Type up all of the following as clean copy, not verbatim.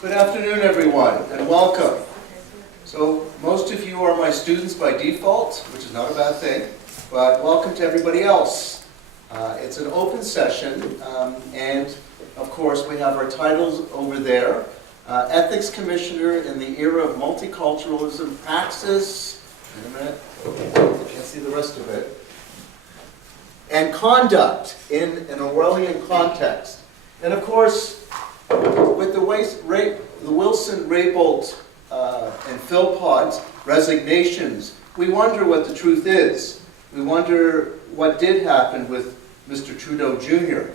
Good afternoon, everyone, and welcome. So, most of you are my students by default, which is not a bad thing, but welcome to everybody else. It's an open session, and of course we have our titles over there. Ethics Commissioner in the Era of Multiculturalism, Praxis, wait a minute, I can't see the rest of it, and Conduct in an Orwellian context. And of course, with the Wilson, Raybould, and Philpott resignations, we wonder what the truth is. We wonder what did happen with Mr. Trudeau Jr.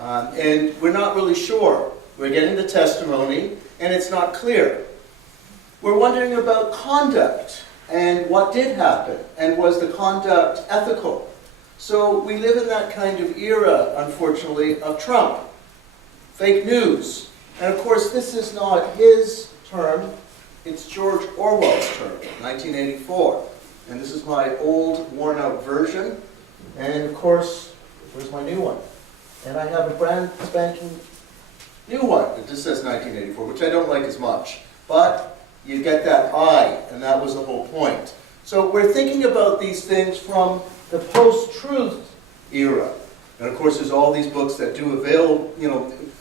And we're not really sure. We're getting the testimony, and it's not clear. We're wondering about conduct and what did happen, and was the conduct ethical? So we live in that kind of era, unfortunately, of Trump. Fake news. And of course, this is not his term, it's George Orwell's term, 1984. And this is my old, worn-out version. And of course, where's my new one? And I have a brand spanking new one that just says 1984, which I don't like as much. But you get that I, and that was the whole point. So we're thinking about these things from the post-truth era. And of course, there's all these books that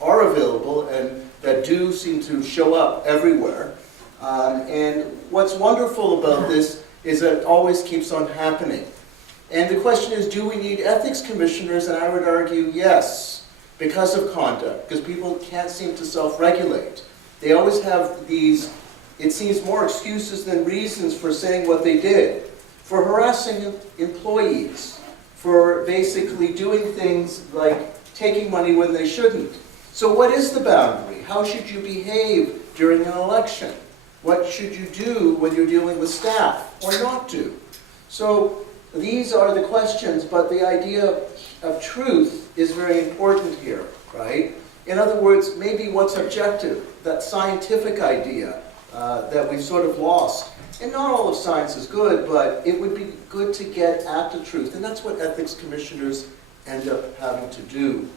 are available and that do seem to show up everywhere. And what's wonderful about this is that it always keeps on happening. And the question is, do we need ethics commissioners? And I would argue yes, because of conduct, because people can't seem to self-regulate. They always have these, it seems, more excuses than reasons for saying what they did, for harassing employees, for basically doing things like taking money when they shouldn't. So what is the boundary? How should you behave during an election? What should you do when you're dealing with staff, or not do? So these are the questions, but the idea of truth is very important here, right? In other words, maybe what's objective, that scientific idea that we've sort of lost. And not all of science is good, but it would be good to get at the truth. And that's what ethics commissioners end up having to do.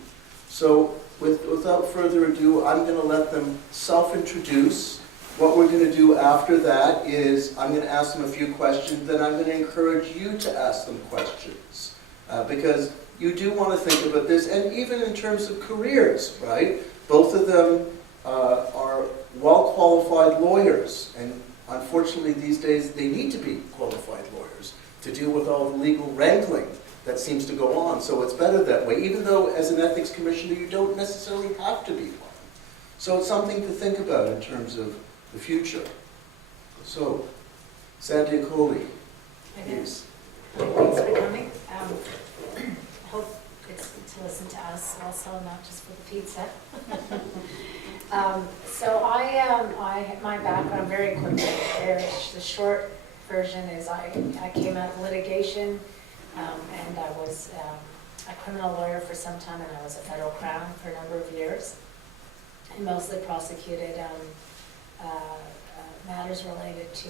So without further ado, I'm going to let them self-introduce. What we're going to do after that is I'm going to ask them a few questions, then I'm going to encourage you to ask them questions. Because you do want to think about this, and even in terms of careers, right? Both of them are well-qualified lawyers, and unfortunately these days they need to be qualified lawyers to deal with all the legal wrangling that seems to go on. So it's better that way, even though as an ethics commissioner you don't necessarily have to be one. So it's something to think about in terms of the future. So, Sandhya Kohli, please. Thanks for coming. I hope it's to listen to us also, not just for the pizza. So my background very quickly, the short version is I came out of litigation, and I was a criminal lawyer for some time, and I was a federal crown for a number of years, and mostly prosecuted matters related to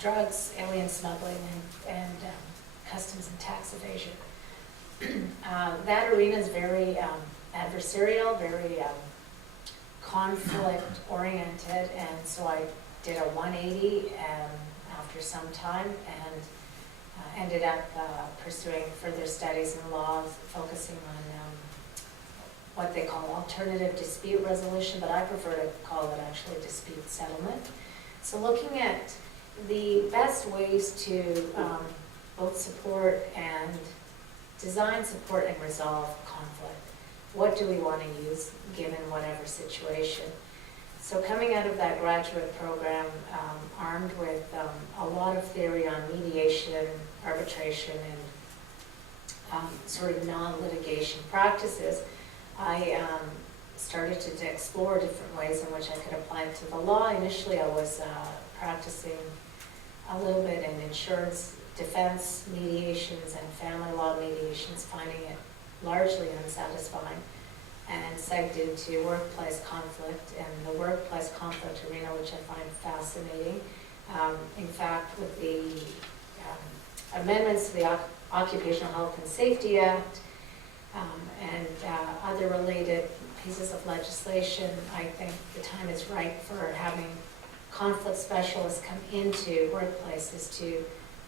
drugs, alien smuggling, and customs and tax evasion. That arena is very adversarial, very conflict-oriented, and so I did a 180 after some time, and ended up pursuing further studies in law, focusing on what they call alternative dispute resolution, but I prefer to call it actually dispute settlement. So looking at the best ways to both support and design, support, and resolve conflict. What do we want to use given whatever situation? So coming out of that graduate program, armed with a lot of theory on mediation, arbitration, and sort of non-litigation practices, I started to explore different ways in which I could apply it to the law. Initially, I was practicing a little bit in insurance defense mediations and family law mediations, finding it largely unsatisfying, and segged into workplace conflict and the workplace conflict arena, which I find fascinating. In fact, with the amendments to the Occupational Health and Safety Act and other related pieces of legislation. I think the time is right for having conflict specialists come into workplaces to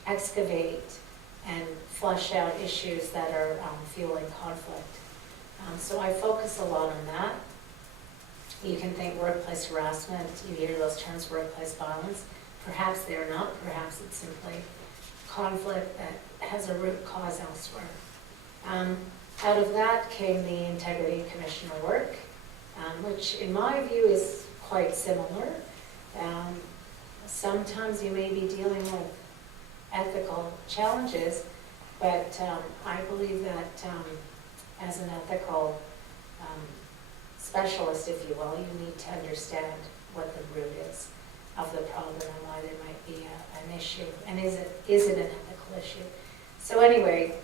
excavate and flush out issues that are fueling conflict. So I focus a lot on that. You can think workplace harassment, you hear those terms, workplace violence. Perhaps they're not, perhaps it's simply conflict that has a root cause elsewhere. Out of that came the Integrity Commissioner work, which in my view is quite similar. Sometimes you may be dealing with ethical challenges, but I believe that as an ethical specialist, if you will, you need to understand what the root is of the problem and why there might be an issue, and is it an ethical issue. So anyway,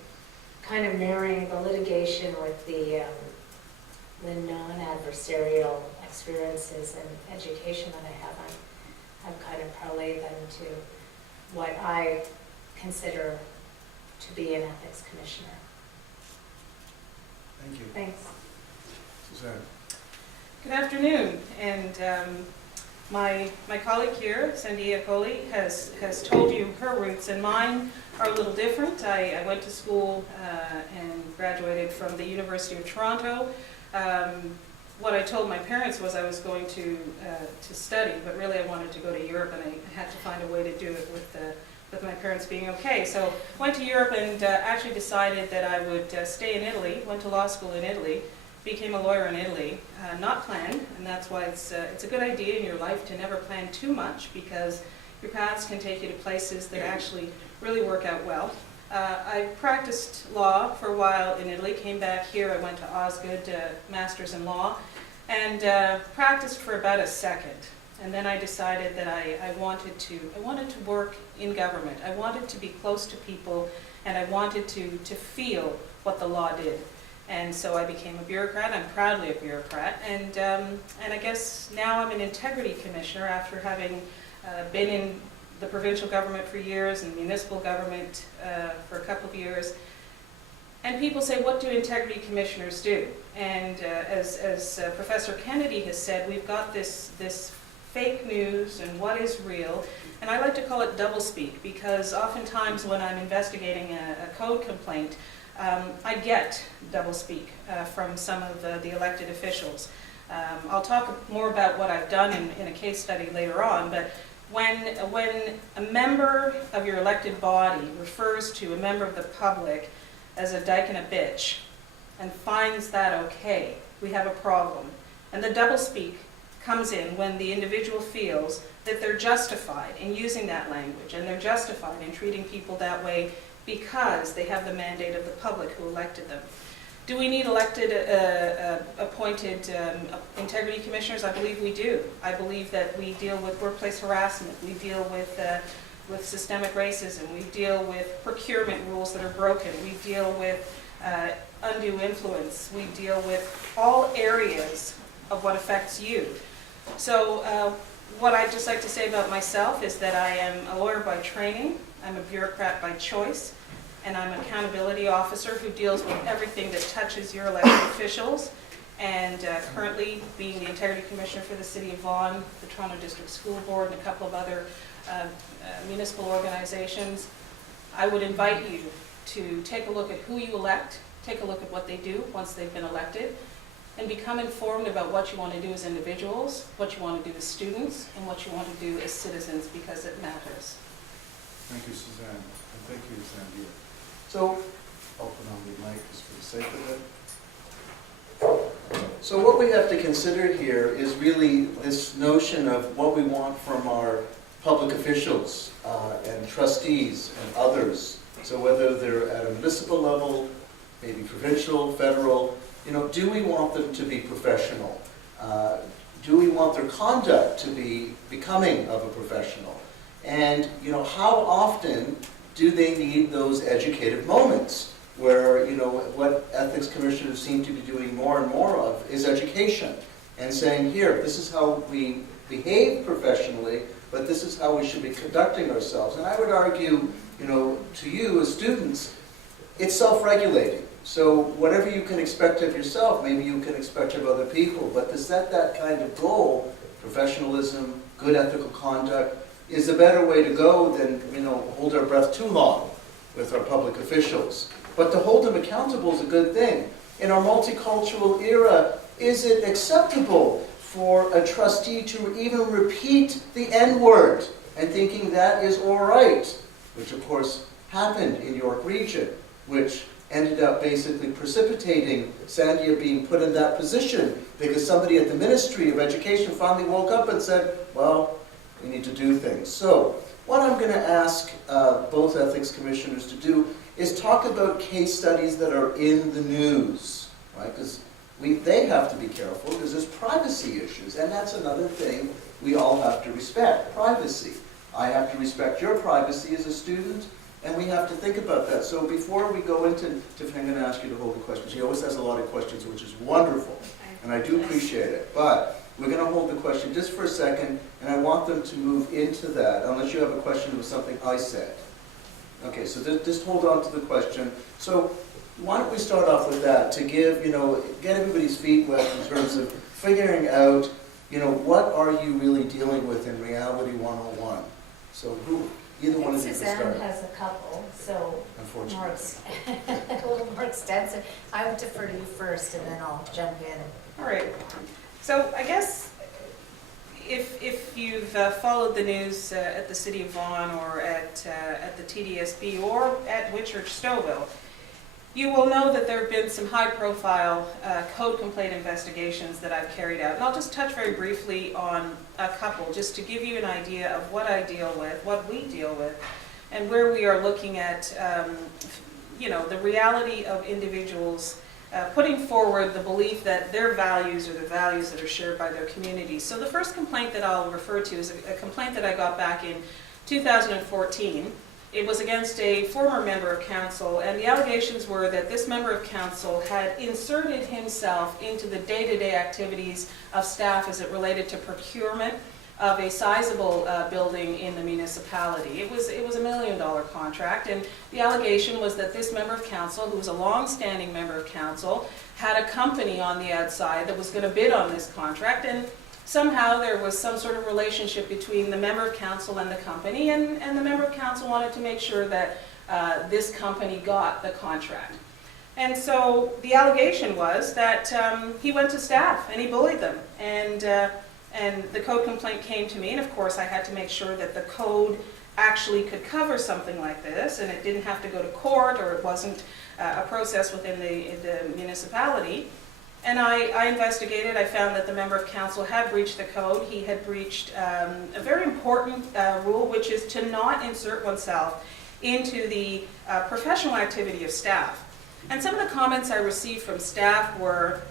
kind of marrying the litigation with the non-adversarial experiences and education that I have, I've kind of parlayed that into what I consider to be an ethics commissioner. Thank you. Thanks. Suzanne. Good afternoon, and my colleague here, Sandhya Kohli, has told you her roots, and mine are a little different. I went to school and graduated from the University of Toronto. What I told my parents was I was going to study, but really I wanted to go to Europe, and I had to find a way to do it with my parents being okay. So I went to Europe and actually decided that I would stay in Italy, went to law school in Italy, became a lawyer in Italy, not planned, and that's why it's a good idea in your life to never plan too much, because your paths can take you to places that actually really work out well. I practiced law for a while in Italy, came back here, I went to Osgood, Masters in Law, and practiced for about a second. And then I decided that I wanted to work in government. I wanted to be close to people, and I wanted to feel what the law did. And so I became a bureaucrat. I'm proudly a bureaucrat, and I guess now I'm an integrity commissioner after having been in the provincial government for years and municipal government for a couple of years. And people say, what do integrity commissioners do? And as Professor Kenedy has said, we've got this fake news and what is real, and I like to call it doublespeak, because oftentimes when I'm investigating a code complaint, I get doublespeak from some of the elected officials. I'll talk more about what I've done in a case study later on, but when a member of your elected body refers to a member of the public as a dyke and a bitch and finds that okay, we have a problem. And the doublespeak comes in when the individual feels that they're justified in using that language, and they're justified in treating people that way because they have the mandate of the public who elected them. Do we need elected, appointed integrity commissioners? I believe we do. I believe that we deal with workplace harassment, we deal with systemic racism, we deal with procurement rules that are broken, we deal with undue influence, we deal with all areas of what affects you. So what I'd just like to say about myself is that I am a lawyer by training, I'm a bureaucrat by choice, and I'm an accountability officer who deals with everything that touches your elected officials. And currently being the Integrity Commissioner for the City of Vaughan, the Toronto District School Board, and a couple of other municipal organizations, I would invite you to take a look at who you elect, take a look at what they do once they've been elected, and become informed about what you want to do as individuals, what you want to do as students, and what you want to do as citizens, because it matters. Thank you, Suzanne, and thank you, Sandhya. So, Open on the mic just for the sake of it. So what we have to consider here is really this notion of what we want from our public officials and trustees and others. So whether they're at a municipal level, maybe provincial, federal, do we want them to be professional? Do we want their conduct to be becoming of a professional? And how often do they need those educative moments where, what ethics commissioners seem to be doing more and more of is education and saying, here, this is how we behave professionally, but this is how we should be conducting ourselves. And I would argue, to you as students, it's self-regulating. So whatever you can expect of yourself, maybe you can expect of other people. But to set that kind of goal, professionalism, good ethical conduct, is a better way to go than, hold our breath too long with our public officials. But to hold them accountable is a good thing. In our multicultural era, is it acceptable for a trustee to even repeat the N-word and thinking that is all right? Which of course happened in York Region, which ended up basically precipitating Sandhya being put in that position because somebody at the Ministry of Education finally woke up and said, well, we need to do things. So what I'm going to ask both ethics commissioners to do is talk about case studies that are in the news, right? Because they have to be careful because there's privacy issues, and that's another thing we all have to respect, privacy. I have to respect your privacy as a student, and we have to think about that. So before we go into, Tiffany, I'm going to ask you to hold the questions. She always has a lot of questions, which is wonderful, and I do appreciate it. But we're going to hold the question just for a second, and I want them to move into that, unless you have a question of something I said. Okay, so just hold on to the question. So why don't we start off with that to give, get everybody's feet wet in terms of figuring out, what are you really dealing with in Reality 101? So either one of you can start. Suzanne has a couple, so Unfortunately. a little more extensive. I would defer to you first, and then I'll jump in. All right. So I guess if you've followed the news at the City of Vaughan or at the TDSB or at Whitchurch Stouffville, you will know that there have been some high-profile code complaint investigations that I've carried out. And I'll just touch very briefly on a couple, just to give you an idea of what I deal with, what we deal with, and where we are looking at, the reality of individuals putting forward the belief that their values are the values that are shared by their communities. So the first complaint that I'll refer to is a complaint that I got back in 2014. It was against a former member of council, and the allegations were that this member of council had inserted himself into the day-to-day activities of staff as it related to procurement of a sizable building in the municipality. It was $1 million contract, and the allegation was that this member of council, who was a long-standing member of council, had a company on the outside that was going to bid on this contract, and somehow there was some sort of relationship between the member of council and the company, and the member of council wanted to make sure that this company got the contract. And so the allegation was that he went to staff and he bullied them, and the code complaint came to me, and of course I had to make sure that the code actually could cover something like this, and it didn't have to go to court, or it wasn't a process within the municipality. And I investigated. I found that the member of council had breached the code. He had breached a very important rule, which is to not insert oneself into the professional activity of staff. And some of the comments I received from staff were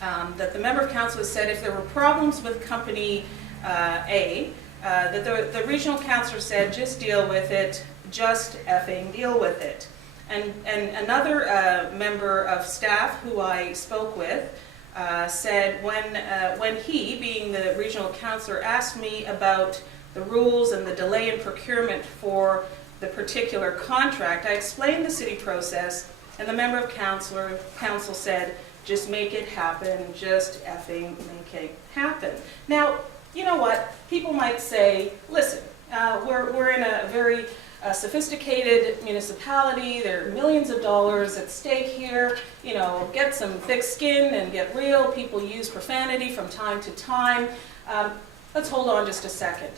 that the member of council has said if there were problems with company A, that the regional councillor said, just deal with it, just effing deal with it. And another member of staff who I spoke with said when he, being the regional councillor, asked me about the rules and the delay in procurement for the particular contract, I explained the city process, and the member of council said, just make it happen, just effing make it happen. Now, you know what? People might say, listen, we're in a very sophisticated municipality, there are millions of dollars at stake here, get some thick skin and get real. People use profanity from time to time. Let's hold on just a second.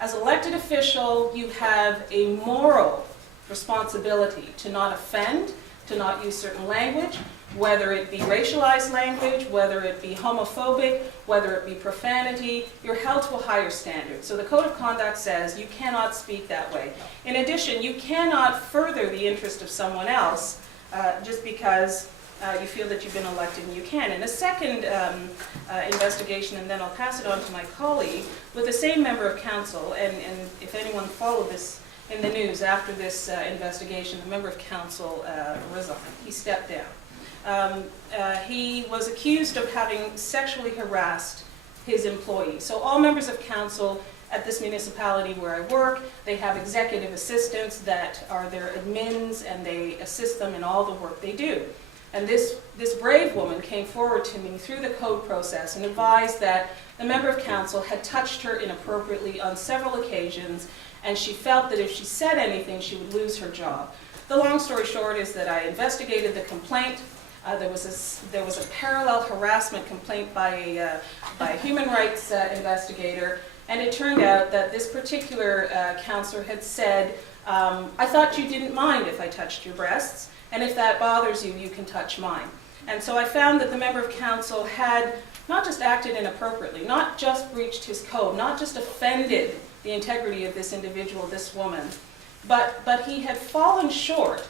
As an elected official, you have a moral responsibility to not offend, to not use certain language, whether it be racialized language, whether it be homophobic, whether it be profanity. You're held to a higher standard. So the Code of Conduct says you cannot speak that way. In addition, you cannot further the interest of someone else just because you feel that you've been elected and you can. In a second investigation, and then I'll pass it on to my colleague, with the same member of council, and if anyone followed this in the news after this investigation, the member of council resigned. He stepped down. He was accused of having sexually harassed his employees. So all members of council at this municipality where I work, they have executive assistants that are their admins, and they assist them in all the work they do. And this brave woman came forward to me through the code process and advised that the member of council had touched her inappropriately on several occasions, and she felt that if she said anything, she would lose her job. The long story short is that I investigated the complaint. There was a parallel harassment complaint by a human rights investigator, and it turned out that this particular counselor had said, I thought you didn't mind if I touched your breasts, and if that bothers you, you can touch mine. And so I found that the member of council had not just acted inappropriately, not just breached his code, not just offended the integrity of this individual, this woman, but he had fallen short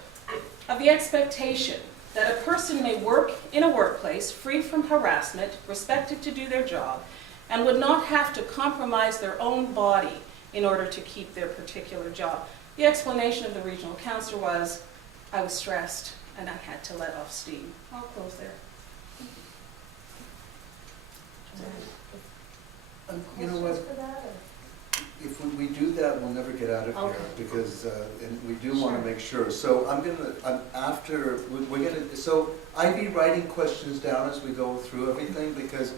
of the expectation that a person may work in a workplace free from harassment, respected to do their job, and would not have to compromise their own body in order to keep their particular job. The explanation of the regional councillor was, I was stressed and I had to let off steam. I'll close there. You know what? If we do that, we'll never get out of here, Okay. because, and we do want to make sure. So so I'd be writing questions down as we go through everything, because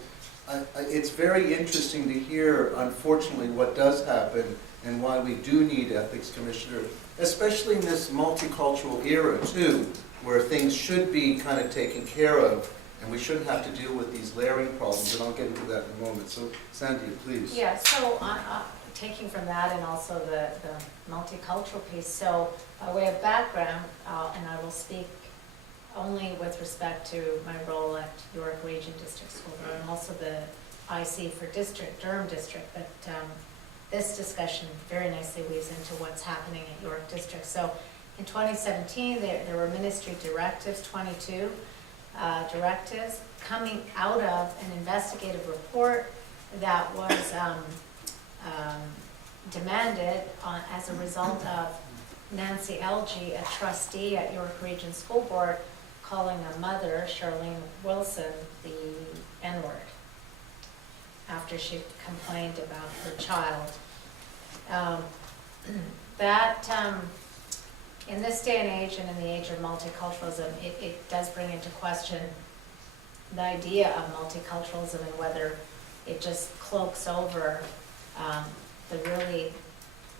it's very interesting to hear, unfortunately, what does happen and why we do need ethics commissioner, especially in this multicultural era too, where things should be kind of taken care of, and we shouldn't have to deal with these layering problems, and I'll get into that in a moment. So, Sandhya, please. Yeah, so taking from that and also the multicultural piece, so by way of background, and I will speak only with respect to my role at York Region District School Board and also the IC for Durham District, but this discussion very nicely weaves into what's happening at York District. So in 2017, there were ministry directives, 22 directives, coming out of an investigative report that was demanded as a result of Nancy Elgie, a trustee at York Region School Board, calling a mother, Charlene Wilson, the N-word after she complained about her child. In this day and age, and in the age of multiculturalism, it does bring into question the idea of multiculturalism and whether it just cloaks over the really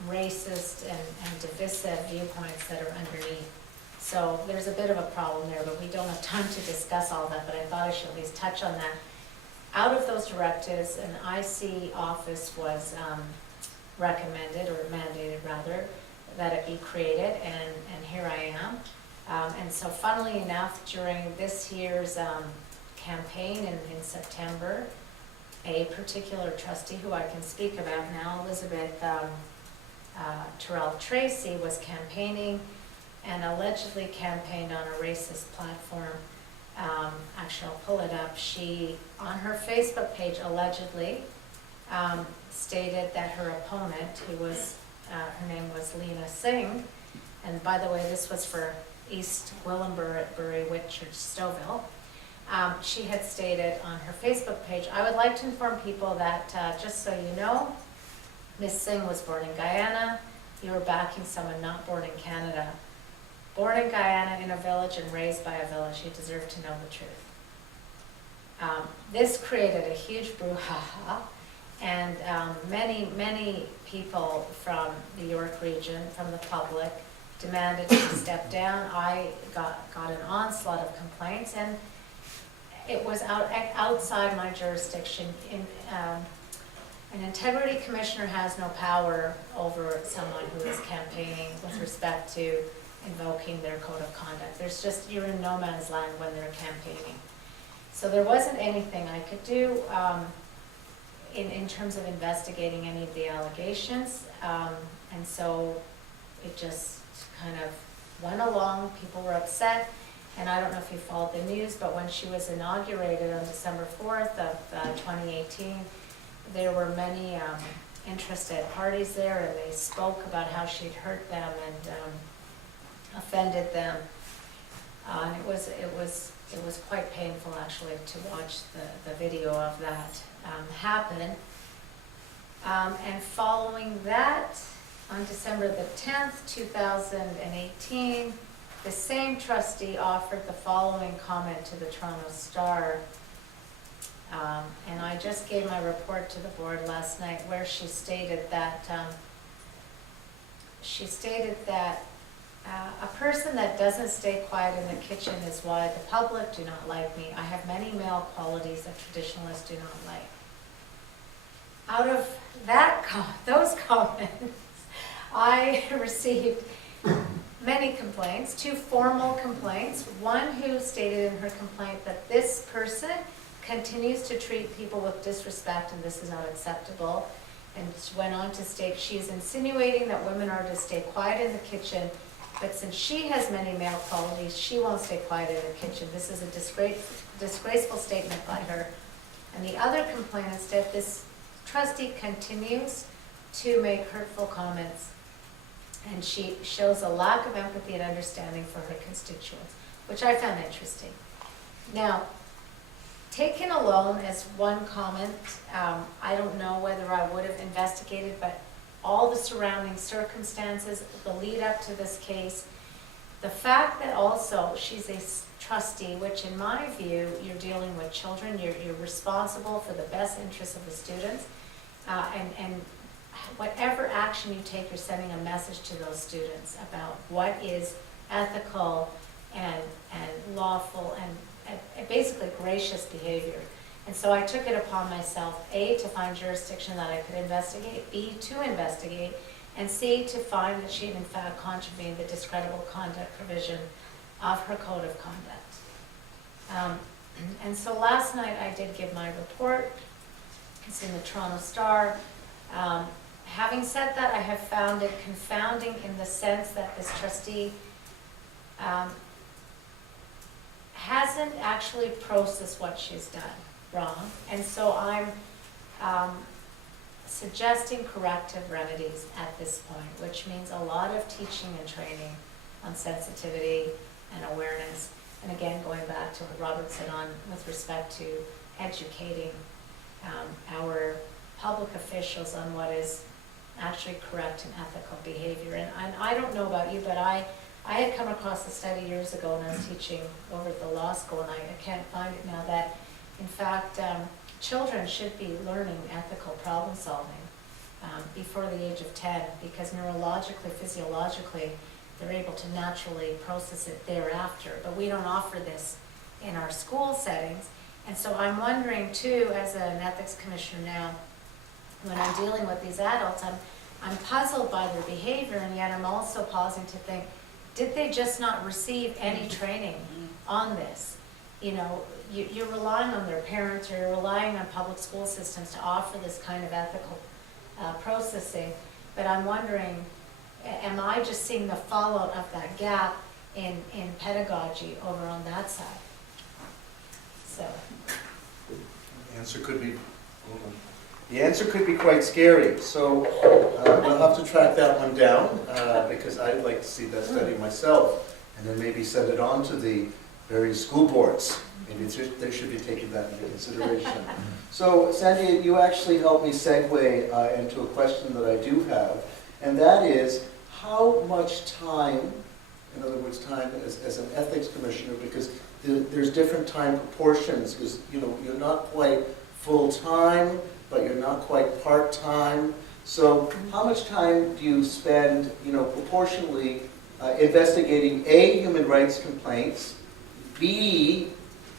racist and divisive viewpoints that are underneath. So there's a bit of a problem there, but we don't have time to discuss all that, but I thought I should at least touch on that. Out of those directives, an IC office was recommended, or mandated rather, that it be created, and here I am. And so funnily enough, during this year's campaign in September, a particular trustee who I can speak about now, Elizabeth Terrell Tracy, was campaigning and allegedly campaigned on a racist platform. Actually, I'll pull it up. She, on her Facebook page, allegedly stated that her opponent, who was, her name was Lena Singh, and by the way, this was for East Gwillimbury, Whitchurch, Stouffville. She had stated on her Facebook page, I would like to inform people that, just so you know, Miss Singh was born in Guyana. You were backing someone not born in Canada. Born in Guyana in a village and raised by a village, you deserve to know the truth. This created a huge brouhaha, and many people from the York region, from the public, demanded to step down. I got an onslaught of complaints, and it was outside my jurisdiction. An integrity commissioner has no power over someone who is campaigning with respect to invoking their code of conduct. There's just, you're in no man's land when they're campaigning. So there wasn't anything I could do in terms of investigating any of the allegations. And so it just kind of went along. People were upset. And I don't know if you followed the news, but when she was inaugurated on December 4th of 2018, there were many interested parties there, and they spoke about how she'd hurt them and offended them. And it was quite painful, actually, to watch the video of that happen. And following that, on December the 10th, 2018, the same trustee offered the following comment to the Toronto Star. And I just gave my report to the board last night where she stated that a person that doesn't stay quiet in the kitchen is why the public do not like me. I have many male qualities that traditionalists do not like. Out of those comments, I received many complaints, 2 formal complaints. One who stated in her complaint that this person continues to treat people with disrespect and this is not acceptable. And she went on to state she's insinuating that women are to stay quiet in the kitchen, but since she has many male qualities, she won't stay quiet in the kitchen. This is a disgraceful statement by her. And the other complainant said this trustee continues to make hurtful comments, and she shows a lack of empathy and understanding for her constituents, which I found interesting. Now, taken alone as one comment, I don't know whether I would have investigated, but all the surrounding circumstances, the lead up to this case, the fact that also she's a trustee, which in my view, you're dealing with children, you're responsible for the best interests of the students, and whatever action you take, you're sending a message to those students about what is ethical and lawful and basically gracious behavior. And so I took it upon myself, A, to find jurisdiction that I could investigate, B, to investigate, and C, to find that she had in fact contravened the discreditable conduct provision of her code of conduct. And so last night I did give my report. It's in the Toronto Star. Having said that, I have found it confounding in the sense that this trustee hasn't actually processed what she's done wrong. And so I'm suggesting corrective remedies at this point, which means a lot of teaching and training on sensitivity and awareness. And again, going back to what Robert said on with respect to educating our public officials on what is actually correct and ethical behavior. And I don't know about you, but I had come across a study years ago when I was teaching over at the law school, and I can't find it now, that in fact children should be learning ethical problem solving before the age of 10, because neurologically, physiologically, they're able to naturally process it thereafter. But we don't offer this in our school settings. And so I'm wondering too, as an ethics commissioner now, when I'm dealing with these adults, I'm puzzled by their behavior, and yet I'm also pausing to think, did they just not receive any training on this? You know, you're relying on their parents, or you're relying on public school systems to offer this kind of ethical processing. But I'm wondering, am I just seeing the fallout of that gap in pedagogy over on that side? So. The answer could be quite scary. So we'll have to track that one down because I'd like to see that study myself, and then maybe send it on to the various school boards. Maybe they should be taking that into consideration. So Sandhya, you actually helped me segue into a question that I do have, and that is, how much time, in other words, time as an ethics commissioner, because there's different time proportions, because you're not quite full-time, but you're not quite part-time. So how much time do you spend, proportionally investigating A, human rights complaints, B,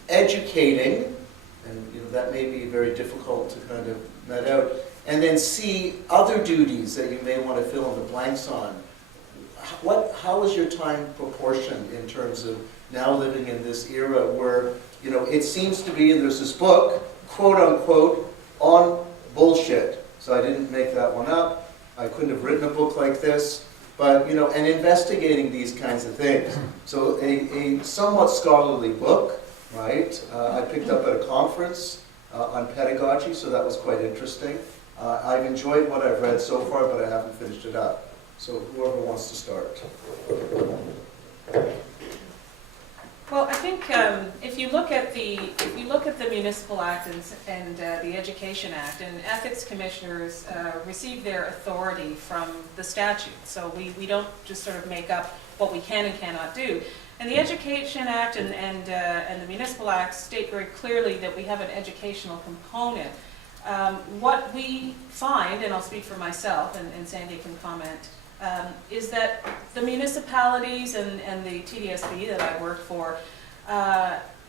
educating, and that may be very difficult to kind of net out, and then C, other duties that you may want to fill in the blanks on. How is your time proportioned in terms of now living in this era where, it seems to be, and there's this book, quote unquote, on bullshit. So I didn't make that one up. I couldn't have written a book like this, but, and investigating these kinds of things. So a somewhat scholarly book, right? I picked up at a conference on pedagogy, so that was quite interesting. I've enjoyed what I've read so far, but I haven't finished it up. So whoever wants to start. Well, I think if you look at the Municipal Act and the Education Act, and ethics commissioners receive their authority from the statute. So we don't just sort of make up what we can and cannot do. And the Education Act and the Municipal Act state very clearly that we have an educational component. What we find, and I'll speak for myself, and Sandhya can comment, is that the municipalities and the TDSB that I work for,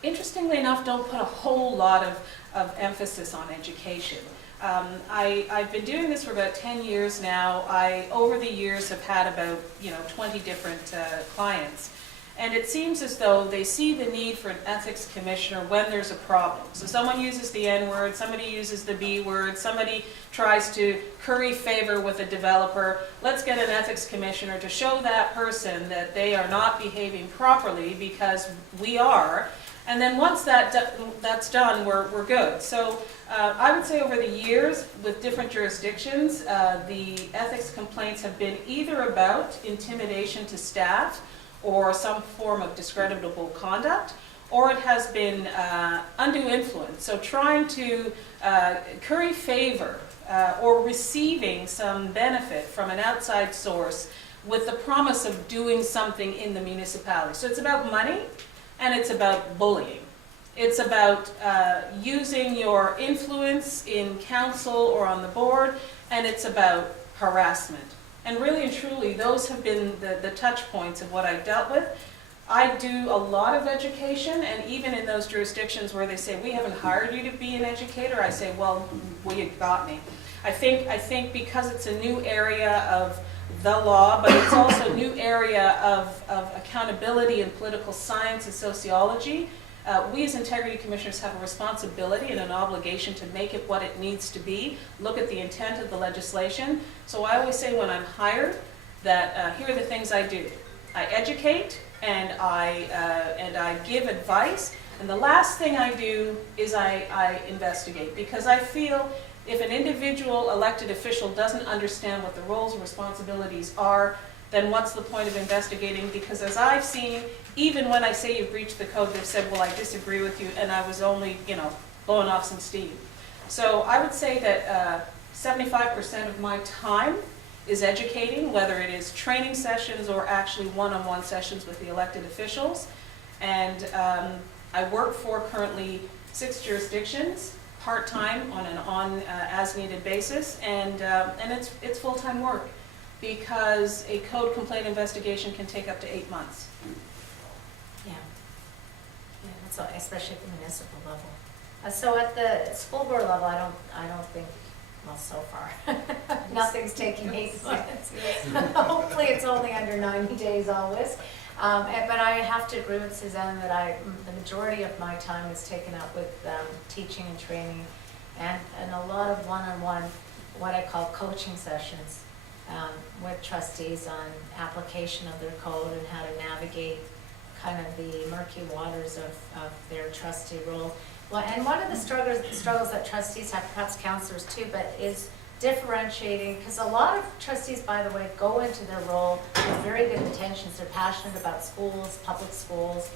interestingly enough, don't put a whole lot of emphasis on education. I've been doing this for about 10 years now. Over the years, have had about 20 different clients. And it seems as though they see the need for an ethics commissioner when there's a problem. So someone uses the N-word, somebody uses the B-word, somebody tries to curry favor with a developer. Let's get an ethics commissioner to show that person that they are not behaving properly because we are. And then once that's done, we're good. So I would say over the years with different jurisdictions, the ethics complaints have been either about intimidation to staff, or some form of discreditable conduct, or it has been undue influence. So trying to curry favor or receiving some benefit from an outside source with the promise of doing something in the municipality. So it's about money and it's about bullying. It's about using your influence in council or on the board, and it's about harassment. And really and truly, those have been the touch points of what I've dealt with. I do a lot of education, and even in those jurisdictions where they say, we haven't hired you to be an educator, I say, well, you got me. I think because it's a new area of the law, but it's also a new area of accountability in political science and sociology, we as integrity commissioners have a responsibility and an obligation to make it what it needs to be, look at the intent of the legislation. So I always say when I'm hired that here are the things I do. I educate and I give advice, and the last thing I do is I investigate, because I feel if an individual elected official doesn't understand what the roles and responsibilities are, then what's the point of investigating? Because as I've seen, even when I say you've breached the code, they've said, well, I disagree with you, and I was only, blowing off some steam. So I would say that 75% of my time is educating, whether it is training sessions or actually one-on-one sessions with the elected officials. And I work for currently 6 jurisdictions, part-time on an as-needed basis, and it's full-time work, because a code complaint investigation can take up to 8 months. Yeah, that's all, especially at the municipal level. So at the school board level, I don't think, well, so far, nothing's taking 8 months. Hopefully it's only under 90 days always. But I have to agree with Suzanne that the majority of my time is taken up with teaching and training, and a lot of one-on-one, what I call coaching sessions with trustees on application of their code and how to navigate kind of the murky waters of their trustee role. Well, and one of the struggles that trustees have, perhaps counselors too, but is differentiating, because a lot of trustees, by the way, go into their role with very good intentions. They're passionate about schools, public schools.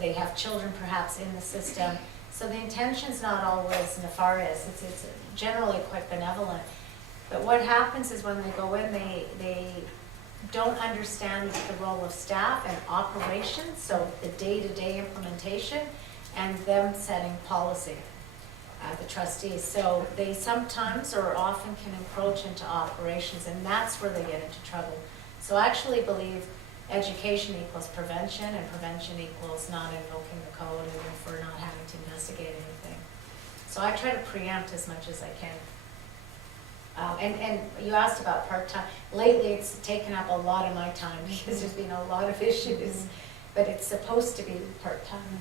They have children perhaps in the system. So the intention's not always nefarious. It's generally quite benevolent. But what happens is when they go in, they don't understand the role of staff and operations, so the day-to-day implementation, and them setting policy, the trustees. So they sometimes or often can encroach into operations, and that's where they get into trouble. So I actually believe education equals prevention, and prevention equals not invoking the code and therefore not having to investigate anything. So I try to preempt as much as I can. And you asked about part-time. Lately it's taken up a lot of my time because there's been a lot of issues, but it's supposed to be part-time.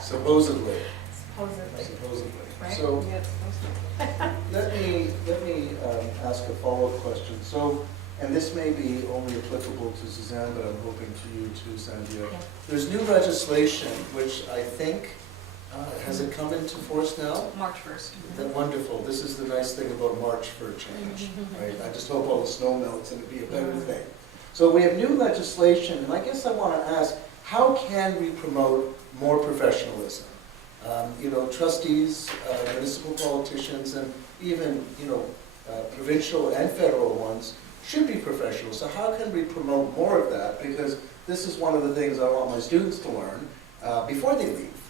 Supposedly. Supposedly. Right? So Yeah, it's supposed to. let me ask a follow-up question. So, and this may be only applicable to Suzanne, but I'm hoping to you too, Sandhya. Yeah. There's new legislation, which I think, has it come into force now? March 1st. That wonderful. This is the nice thing about March for a change, right? I just hope all the snow melts and it'll be a better thing. So we have new legislation, and I guess I want to ask, how can we promote more professionalism? Trustees, municipal politicians, and even, provincial and federal ones should be professional. So how can we promote more of that? Because this is one of the things I want my students to learn before they leave.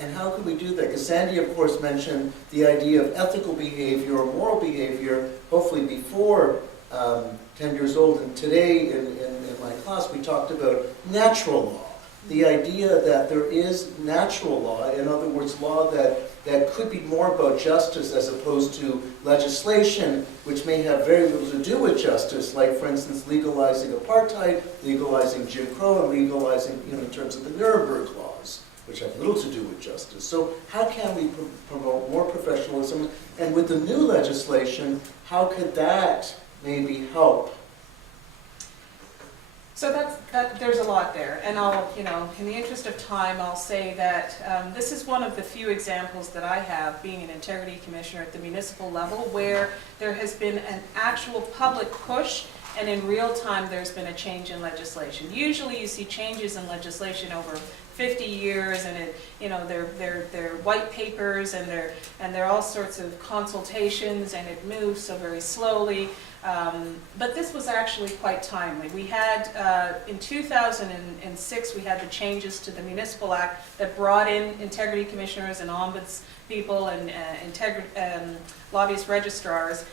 And how can we do that? Because Sandhya, of course, mentioned the idea of ethical behavior or moral behavior, hopefully before 10 years old. And today in my class, we talked about natural law. The idea that there is natural law, in other words, law that could be more about justice as opposed to legislation, which may have very little to do with justice, like, for instance, legalizing apartheid, legalizing Jim Crow, and legalizing, in terms of the Nuremberg laws, which have little to do with justice. So how can we promote more professionalism? And with the new legislation, how could that maybe help? So there's a lot there, and I'll, in the interest of time, I'll say that this is one of the few examples that I have, being an integrity commissioner at the municipal level, where there has been an actual public push, and in real time there's been a change in legislation. Usually you see changes in legislation over 50 years, and they're white papers, and they're all sorts of consultations, and it moves so very slowly. But this was actually quite timely. We had, in 2006, we had the changes to the Municipal Act that brought in integrity commissioners and ombuds people and lobbyist registrars.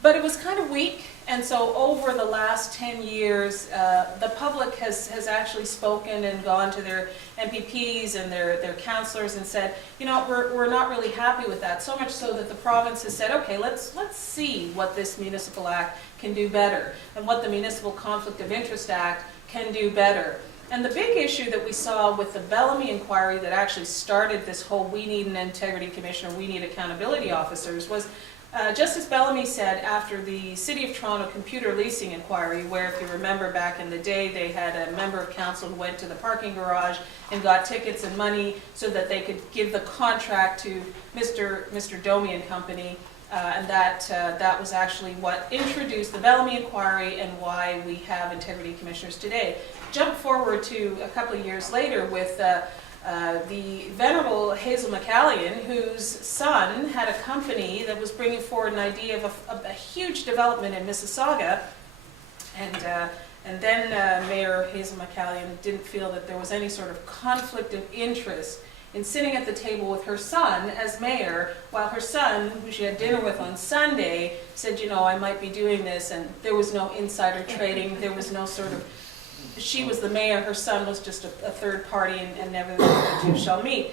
But it was kind of weak, and so over the last 10 years, the public has actually spoken and gone to their MPPs and their councillors and said, we're not really happy with that, so much so that the province has said, okay, let's see what this Municipal Act can do better, and what the Municipal Conflict of Interest Act can do better. And the big issue that we saw with the Bellamy inquiry that actually started this whole we need an integrity commissioner, we need accountability officers, was Justice Bellamy said after the City of Toronto computer leasing inquiry, where, if you remember back in the day, they had a member of council who went to the parking garage and got tickets and money so that they could give the contract to Mr. Domi and Company, and that was actually what introduced the Bellamy inquiry and why we have integrity commissioners today. Jump forward to a couple of years later with the Venerable Hazel McLaughlin, whose son had a company that was bringing forward an idea of a huge development in Mississauga, and then Mayor Hazel McLaughlin didn't feel that there was any sort of conflict of interest in sitting at the table with her son as mayor, while her son, who she had dinner with on Sunday, said, I might be doing this, and there was no insider trading, there was no sort of, she was the mayor, her son was just a third party, and never the two shall meet.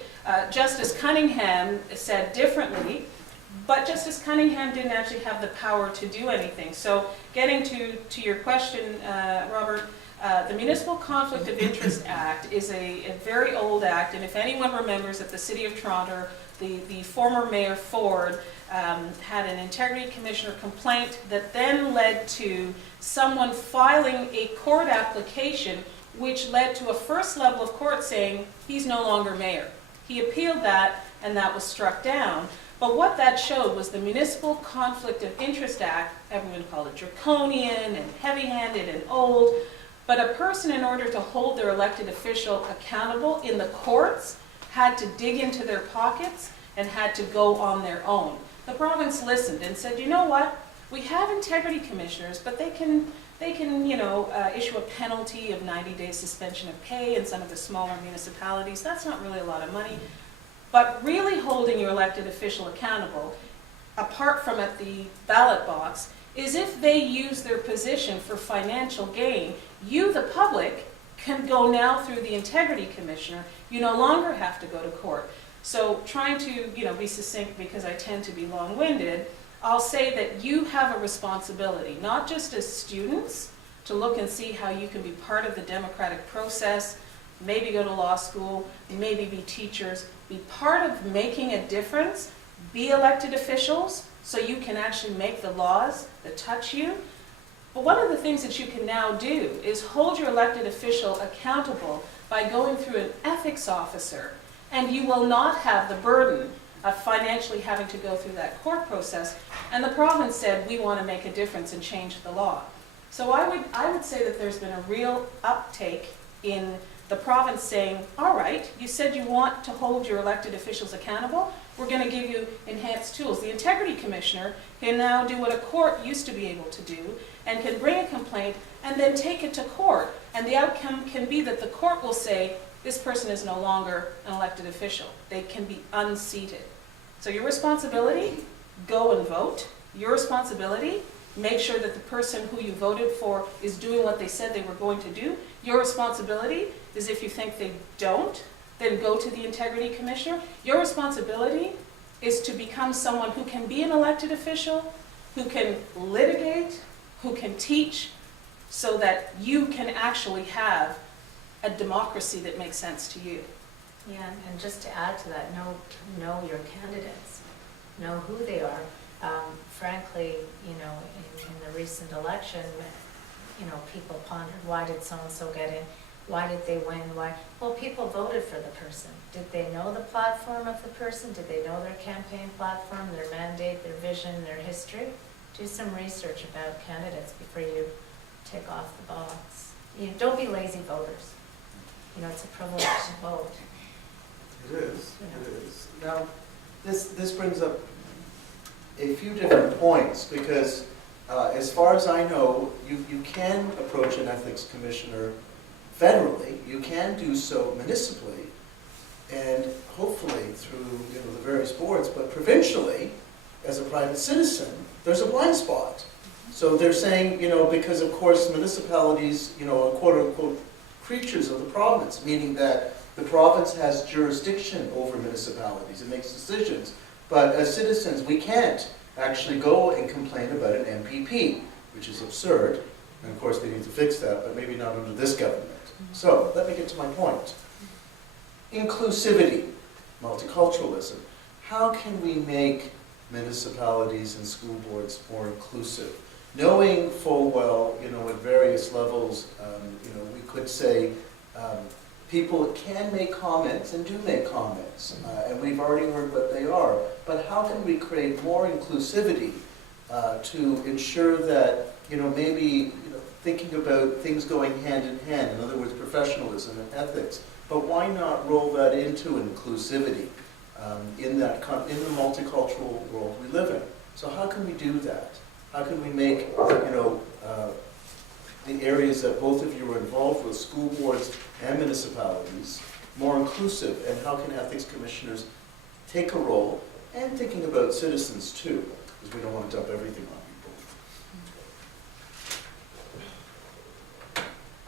Justice Cunningham said differently, but Justice Cunningham didn't actually have the power to do anything. So getting to your question, Robert, the Municipal Conflict of Interest Act is a very old act, and if anyone remembers at the City of Toronto, the former Mayor Ford had an integrity commissioner complaint that then led to someone filing a court application, which led to a first level of court saying he's no longer mayor. He appealed that, and that was struck down. But what that showed was the Municipal Conflict of Interest Act, everyone called it draconian and heavy-handed and old, but a person, in order to hold their elected official accountable in the courts, had to dig into their pockets and had to go on their own. The province listened and said, you know what, we have integrity commissioners, but they can issue a penalty of 90 days suspension of pay in some of the smaller municipalities. That's not really a lot of money. But really holding your elected official accountable, apart from at the ballot box, is if they use their position for financial gain, you, the public, can go now through the integrity commissioner. You no longer have to go to court. So trying to be succinct, because I tend to be long-winded, I'll say that you have a responsibility, not just as students, to look and see how you can be part of the democratic process, maybe go to law school, maybe be teachers, be part of making a difference, be elected officials, so you can actually make the laws that touch you. But one of the things that you can now do is hold your elected official accountable by going through an ethics officer, and you will not have the burden of financially having to go through that court process. And the province said, we want to make a difference and change the law. So I would say that there's been a real uptake in the province saying, all right, you said you want to hold your elected officials accountable, we're going to give you enhanced tools. The integrity commissioner can now do what a court used to be able to do and can bring a complaint and then take it to court. And the outcome can be that the court will say, this person is no longer an elected official. They can be unseated. So your responsibility, go and vote. Your responsibility, make sure that the person who you voted for is doing what they said they were going to do. Your responsibility is if you think they don't, then go to the integrity commissioner. Your responsibility is to become someone who can be an elected official, who can litigate, who can teach, so that you can actually have a democracy that makes sense to you. Yeah, and just to add to that, know your candidates, know who they are. Frankly, in the recent election, people pondered, why did so-and-so get in? Why did they win? Why? Well, people voted for the person. Did they know the platform of the person? Did they know their campaign platform, their mandate, their vision, their history? Do some research about candidates before you tick off the box. Don't be lazy voters. It's a privilege to vote. It is, it is. Now, this brings up a few different points, because as far as I know, you can approach an ethics commissioner federally, you can do so municipally, and hopefully through the various boards, but provincially, as a private citizen, there's a blind spot. So they're saying, because of course municipalities, are quote-unquote creatures of the province, meaning that the province has jurisdiction over municipalities and makes decisions. But as citizens, we can't actually go and complain about an MPP, which is absurd. And of course, they need to fix that, but maybe not under this government. So let me get to my point. Inclusivity, multiculturalism. How can we make municipalities and school boards more inclusive? Knowing full well, at various levels, we could say people can make comments and do make comments, and we've already heard what they are. But how can we create more inclusivity to ensure that, maybe thinking about things going hand in hand, in other words, professionalism and ethics, but why not roll that into inclusivity in the multicultural world we live in? So how can we do that? How can we make, the areas that both of you are involved with, school boards and municipalities, more inclusive? And how can ethics commissioners take a role, and thinking about citizens too, because we don't want to dump everything on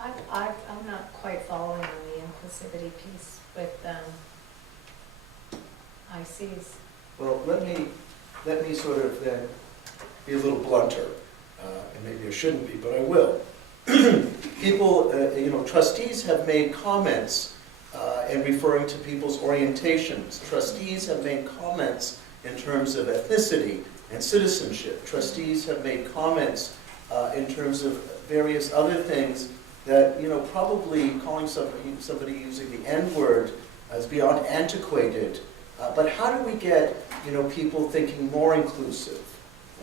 people. I'm not quite following on the inclusivity piece with ICs. Well, let me sort of then be a little blunter, and maybe I shouldn't be, but I will. People, trustees have made comments in referring to people's orientations. Trustees have made comments in terms of ethnicity and citizenship. Trustees have made comments in terms of various other things that, probably calling somebody using the N-word is beyond antiquated. But how do we get, people thinking more inclusive,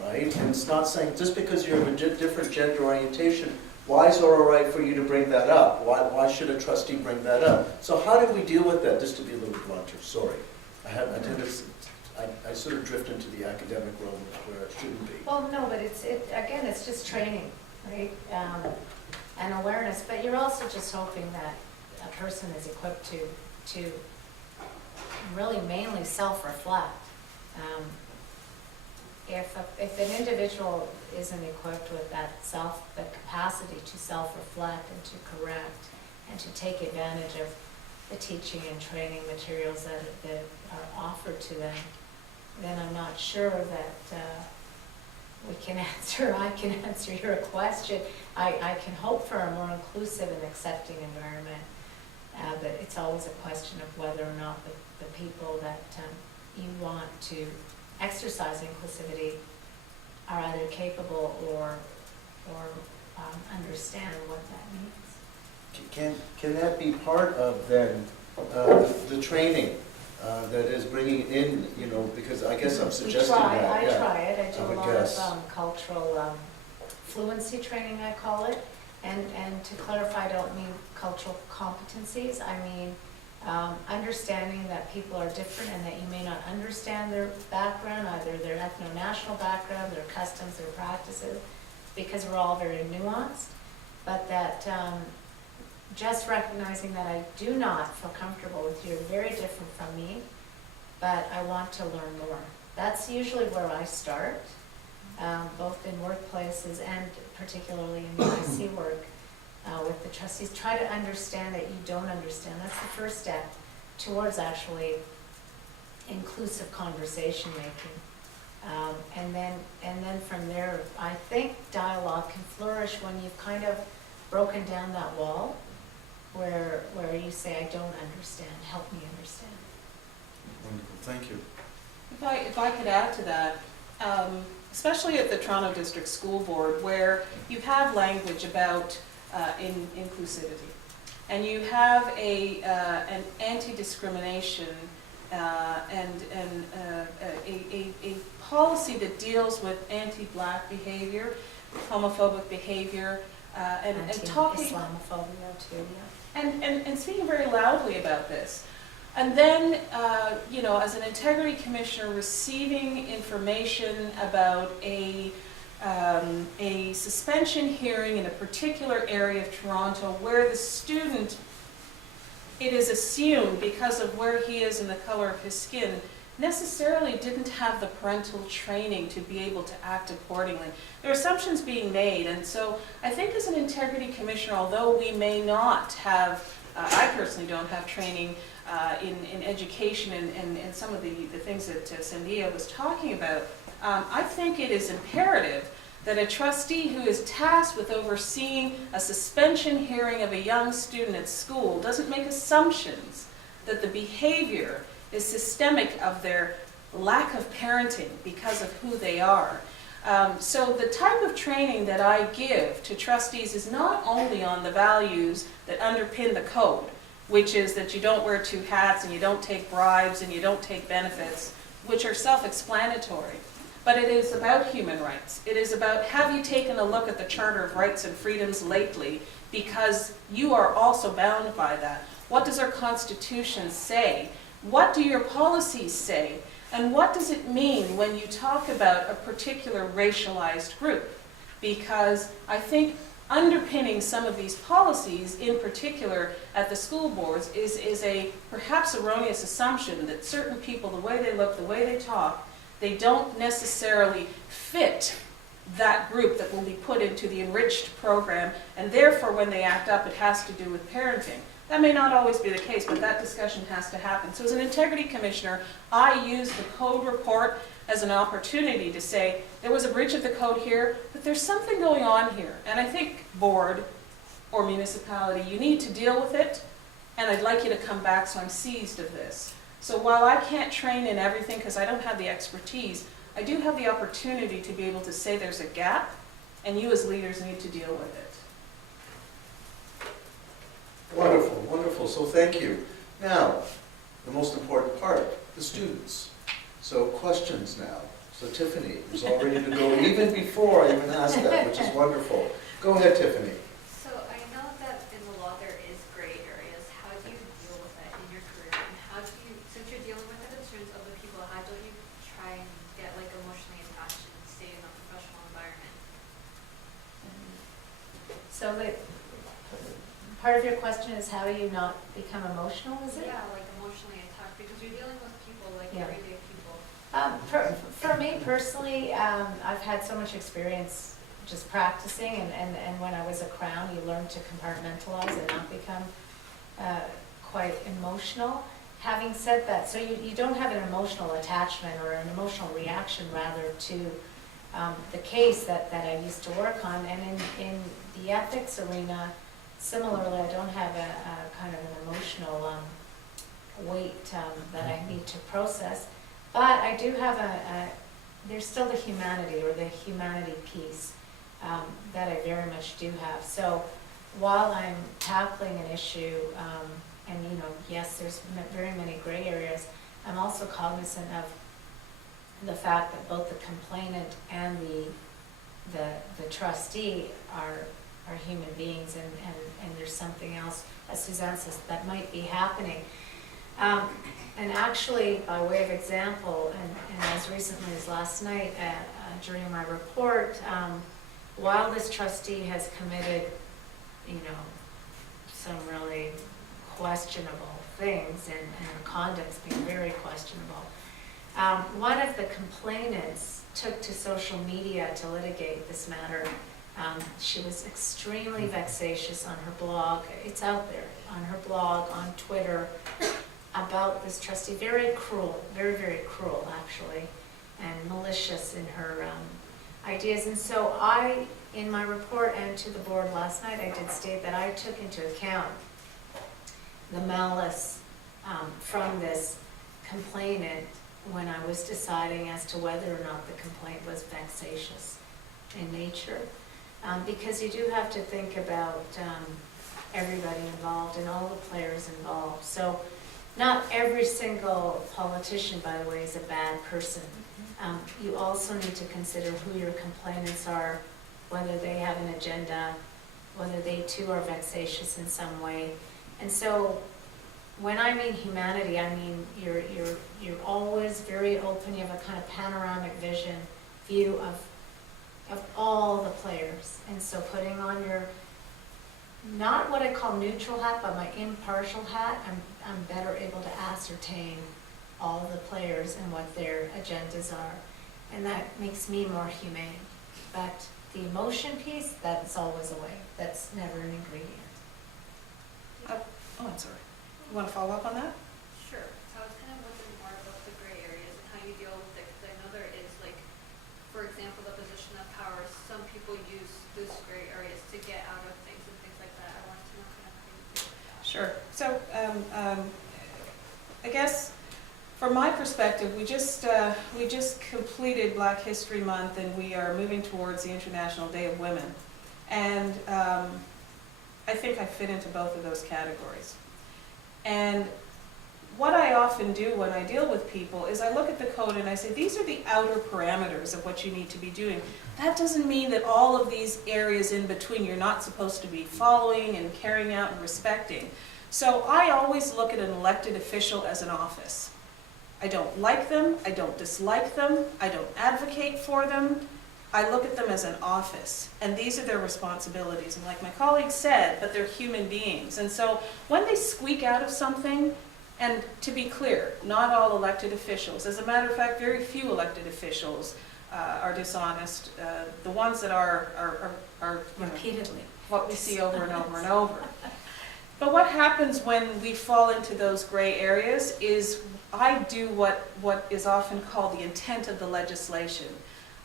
right? And it's not saying just because you're of a different gender orientation, why is it all right for you to bring that up? Why should a trustee bring that up? So how do we deal with that? Just to be a little blunter, sorry. I sort of drift into the academic realm where it shouldn't be. Well, no, but it's just training, right? And awareness, but you're also just hoping that a person is equipped to really mainly self-reflect. If an individual isn't equipped with the capacity to self-reflect and to correct and to take advantage of the teaching and training materials that are offered to them, then I'm not sure that I can answer your question. I can hope for a more inclusive and accepting environment, but it's always a question of whether or not the people that you want to exercise inclusivity are either capable or understand what that means. Can that be part of then the training that is bringing in, because I guess I'm suggesting that. I try it. I do a lot guess. of cultural fluency training, I call it, And to clarify, I don't mean cultural competencies, I mean understanding that people are different and that you may not understand their background, either their ethno-national background, their customs, their practices, because we're all very nuanced, but that just recognizing that I do not feel comfortable with you, you're very different from me, but I want to learn more. That's usually where I start, both in workplaces and particularly in the IC work with the trustees. Try to understand that you don't understand. That's the first step towards actually inclusive conversation making. And then from there, I think dialogue can flourish when you've kind of broken down that wall where you say, I don't understand, help me understand. Wonderful, thank you. If I could add to that, especially at the Toronto District School Board, where you have language about inclusivity, and you have an anti-discrimination and a policy that deals with anti-black behavior, homophobic behavior, and talking Islamophobia too, yeah. and speaking very loudly about this. And then, as an integrity commissioner, receiving information about a suspension hearing in a particular area of Toronto where the student, it is assumed because of where he is and the color of his skin, necessarily didn't have the parental training to be able to act accordingly. There are assumptions being made, and so I think as an integrity commissioner, although we may not have, I personally don't have training in education and some of the things that Sandhya was talking about, I think it is imperative that a trustee who is tasked with overseeing a suspension hearing of a young student at school doesn't make assumptions that the behavior is systemic of their lack of parenting because of who they are. So the type of training that I give to trustees is not only on the values that underpin the code, which is that you don't wear two hats and you don't take bribes and you don't take benefits, which are self-explanatory. But it is about human rights. It is about, have you taken a look at the Charter of Rights and Freedoms lately, because you are also bound by that. What does our Constitution say? What do your policies say? And what does it mean when you talk about a particular racialized group? Because I think underpinning some of these policies, in particular at the school boards, is a perhaps erroneous assumption that certain people, the way they look, the way they talk, they don't necessarily fit that group that will be put into the enriched program, and therefore when they act up, it has to do with parenting. That may not always be the case, but that discussion has to happen. So as an integrity commissioner, I use the code report as an opportunity to say, there was a breach of the code here, but there's something going on here. And I think board or municipality, you need to deal with it, and I'd like you to come back, so I'm seized of this. So while I can't train in everything because I don't have the expertise, I do have the opportunity to be able to say there's a gap, and you as leaders need to deal with it. Wonderful, wonderful, so thank you. Now, the most important part, the students. So questions now. So Tiffany is all ready to go, even before I even asked that, which is wonderful. Go ahead, Tiffany. So I know that in the law there is gray areas. How do you deal with that in your career? And how do you, since you're dealing with the concerns of the people, how do you try and get like emotionally attached and stay in a professional environment? So part of your question is how do you not become emotional, is it? Yeah, like emotionally attached, because you're dealing with people, like Yeah. everyday people. For me personally, I've had so much experience just practicing, and when I was a Crown, you learn to compartmentalize and not become quite emotional. Having said that, so you don't have an emotional attachment or an emotional reaction rather to the case that I used to work on, and in the ethics arena, similarly, I don't have a kind of an emotional weight that I need to process. But I do have there's still the humanity or the humanity piece that I very much do have. So while I'm tackling an issue, and yes, there's very many gray areas, I'm also cognizant of the fact that both the complainant and the trustee are are human beings, and there's something else, as Suzanne says, that might be happening. And actually, by way of example, and as recently as last night during my report, while this trustee has committed, some really questionable things, and her conduct's been very questionable, one of the complainants took to social media to litigate this matter. She was extremely vexatious on her blog. It's out there, on her blog, on Twitter, about this trustee. Very cruel, very, very cruel, actually, and malicious in her ideas. And so I, in my report and to the board last night, I did state that I took into account the malice from this complainant when I was deciding as to whether or not the complaint was vexatious in nature. Because you do have to think about everybody involved and all the players involved. So not every single politician, by the way, is a bad person. You also need to consider who your complainants are, whether they have an agenda, whether they too are vexatious in some way. And so when I mean humanity, I mean you're always very open. You have a kind of panoramic view of all the players. And so putting on your, not what I call neutral hat, but my impartial hat, I'm better able to ascertain all the players and what their agendas are. And that makes me more humane. But the emotion piece, that's always a way. That's never an ingredient. Oh, I'm sorry. You want to follow up on that? Sure. So I was kind of wondering more about the gray areas and how you deal with it, because I know there is, like, for example, the position of power. Some people use those gray areas to get out of things and things like that. I wanted to know kind of how you deal with that. Sure. So I guess from my perspective, we just completed Black History Month, and we are moving towards the International Day of Women. And I think I fit into both of those categories. And what I often do when I deal with people is I look at the code and I say, these are the outer parameters of what you need to be doing. That doesn't mean that all of these areas in between you're not supposed to be following and carrying out and respecting. So I always look at an elected official as an office. I don't like them, I don't dislike them, I don't advocate for them. I look at them as an office, and these are their responsibilities. And like my colleague said, but they're human beings. And so when they squeak out of something, and to be clear, not all elected officials, as a matter of fact, very few elected officials are dishonest. The ones that are Repeatedly. What we see over and over and over. But what happens when we fall into those gray areas is I do what is often called the intent of the legislation.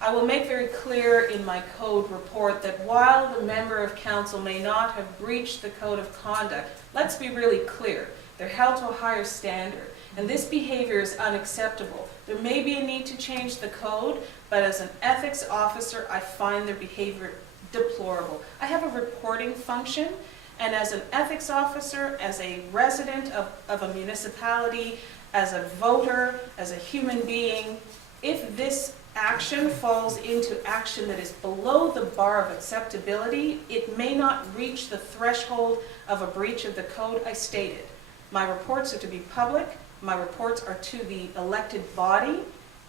I will make very clear in my code report that while the member of council may not have breached the code of conduct, let's be really clear, they're held to a higher standard, and this behavior is unacceptable. There may be a need to change the code, but as an ethics officer, I find their behavior deplorable. I have a reporting function, and as an ethics officer, as a resident of a municipality, as a voter, as a human being, if this action falls into action that is below the bar of acceptability, it may not reach the threshold of a breach of the code I stated. My reports are to be public, my reports are to the elected body,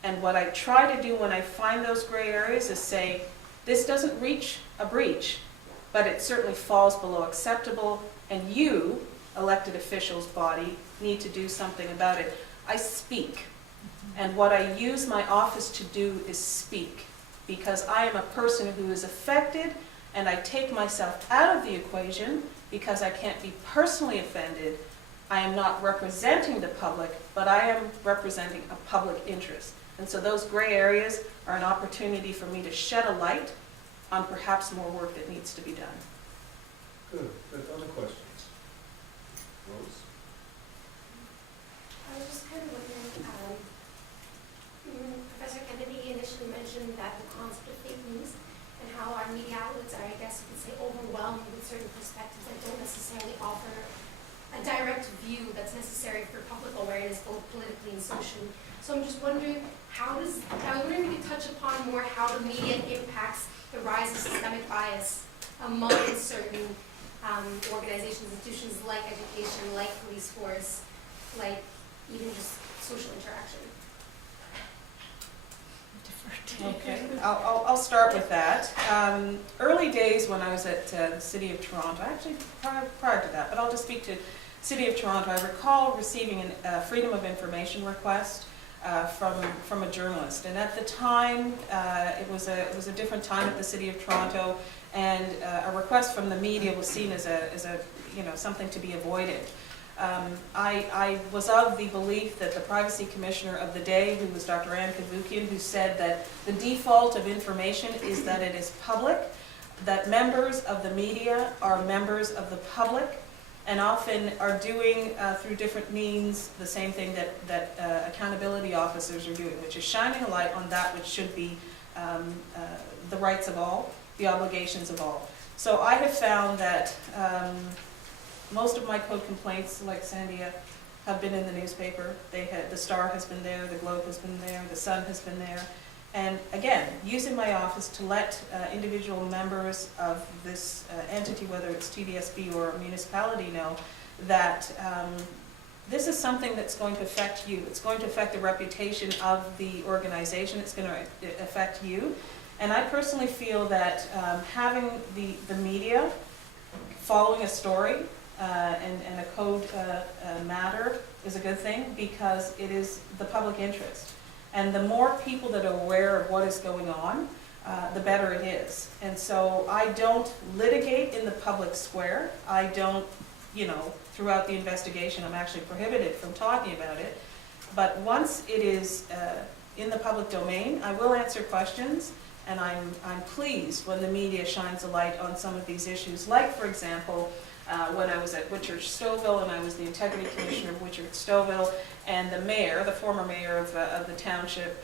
and what I try to do when I find those gray areas is say, this doesn't reach a breach, but it certainly falls below acceptable, and you, elected officials body, need to do something about it. I speak. And what I use my office to do is speak, because I am a person who is affected, and I take myself out of the equation because I can't be personally offended. I am not representing the public, but I am representing a public interest. And so those gray areas are an opportunity for me to shed a light on perhaps more work that needs to be done. Good. Other questions? Rose? I was just kind of wondering, Professor Kenedy initially mentioned that the concept of fake news and how our media outlets are, I guess you could say, overwhelmed with certain perspectives that don't necessarily offer a direct view that's necessary for public awareness, both politically and socially. So I'm just wondering, I was wondering if you could touch upon more how the media impacts the rise of systemic bias among certain organizations, institutions like education, like police force, like even just social interaction. Okay, I'll start with that. Early days when I was at the City of Toronto, actually prior to that, but I'll just speak to City of Toronto. I recall receiving a Freedom of Information request from a journalist, and at the time it was a different time at the City of Toronto, and a request from the media was seen as a something to be avoided. I was of the belief that the Privacy Commissioner of the day, who was Dr. Ann Kavukian, who said that the default of information is that it is public, that members of the media are members of the public, and often are doing through different means the same thing that accountability officers are doing, which is shining a light on that which should be the rights of all, the obligations of all. So I have found that most of my code complaints, like Sandhya, have been in the newspaper. The Star has been there, the Globe has been there, the Sun has been there. And again, using my office to let individual members of this entity, whether it's TDSB or a municipality, know that this is something that's going to affect you. It's going to affect the reputation of the organization. It's going to affect you. And I personally feel that having the media following a story and a code matter is a good thing, because it is the public interest. And the more people that are aware of what is going on, the better it is. And so I don't litigate in the public square. I don't, throughout the investigation, I'm actually prohibited from talking about it. But once it is in the public domain, I will answer questions, and I'm pleased when the media shines a light on some of these issues. Like, for example, when I was at Witchurch-Stouffville, and I was the Integrity Commissioner of Witchurch-Stouffville, and the mayor, the former mayor of the township,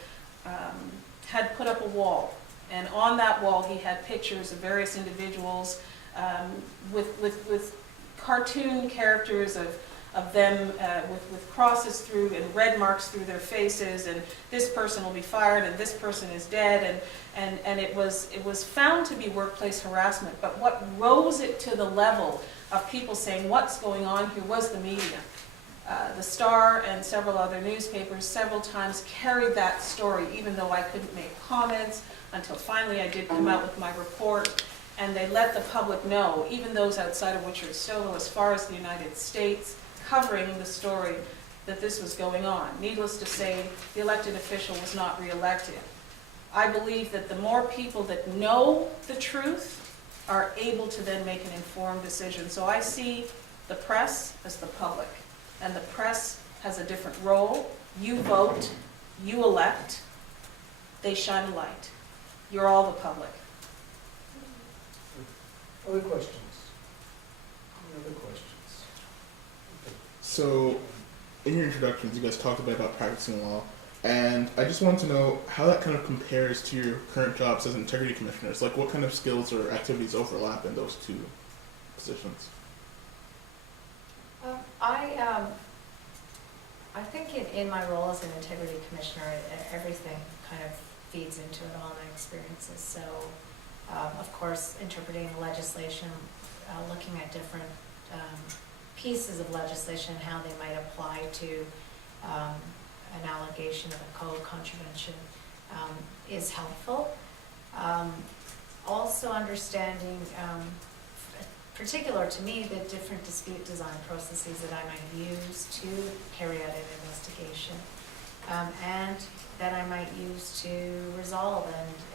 had put up a wall. And on that wall he had pictures of various individuals with cartoon characters of them with crosses through and red marks through their faces, and this person will be fired and this person is dead, and it was found to be workplace harassment. But what rose it to the level of people saying what's going on here was the media. The Star and several other newspapers several times carried that story, even though I couldn't make comments, until finally I did come out with my report, and they let the public know, even those outside of Witchurch-Stouffville, as far as the United States, covering the story that this was going on. Needless to say, the elected official was not re-elected. I believe that the more people that know the truth are able to then make an informed decision. So I see the press as the public, and the press has a different role. You vote, you elect, they shine a light. You're all the public. Other questions? Any other questions? Okay. So, in your introductions, you guys talked a bit about practicing law, and I just wanted to know how that kind of compares to your current jobs as integrity commissioners. Like, what kind of skills or activities overlap in those two positions? I think in my role as an integrity commissioner, everything kind of feeds into it, all my experiences. So, of course, interpreting legislation, looking at different pieces of legislation, how they might apply to an allegation of a code contravention is helpful. Also understanding, particular to me, the different dispute design processes that I might use to carry out an investigation, and that I might use to resolve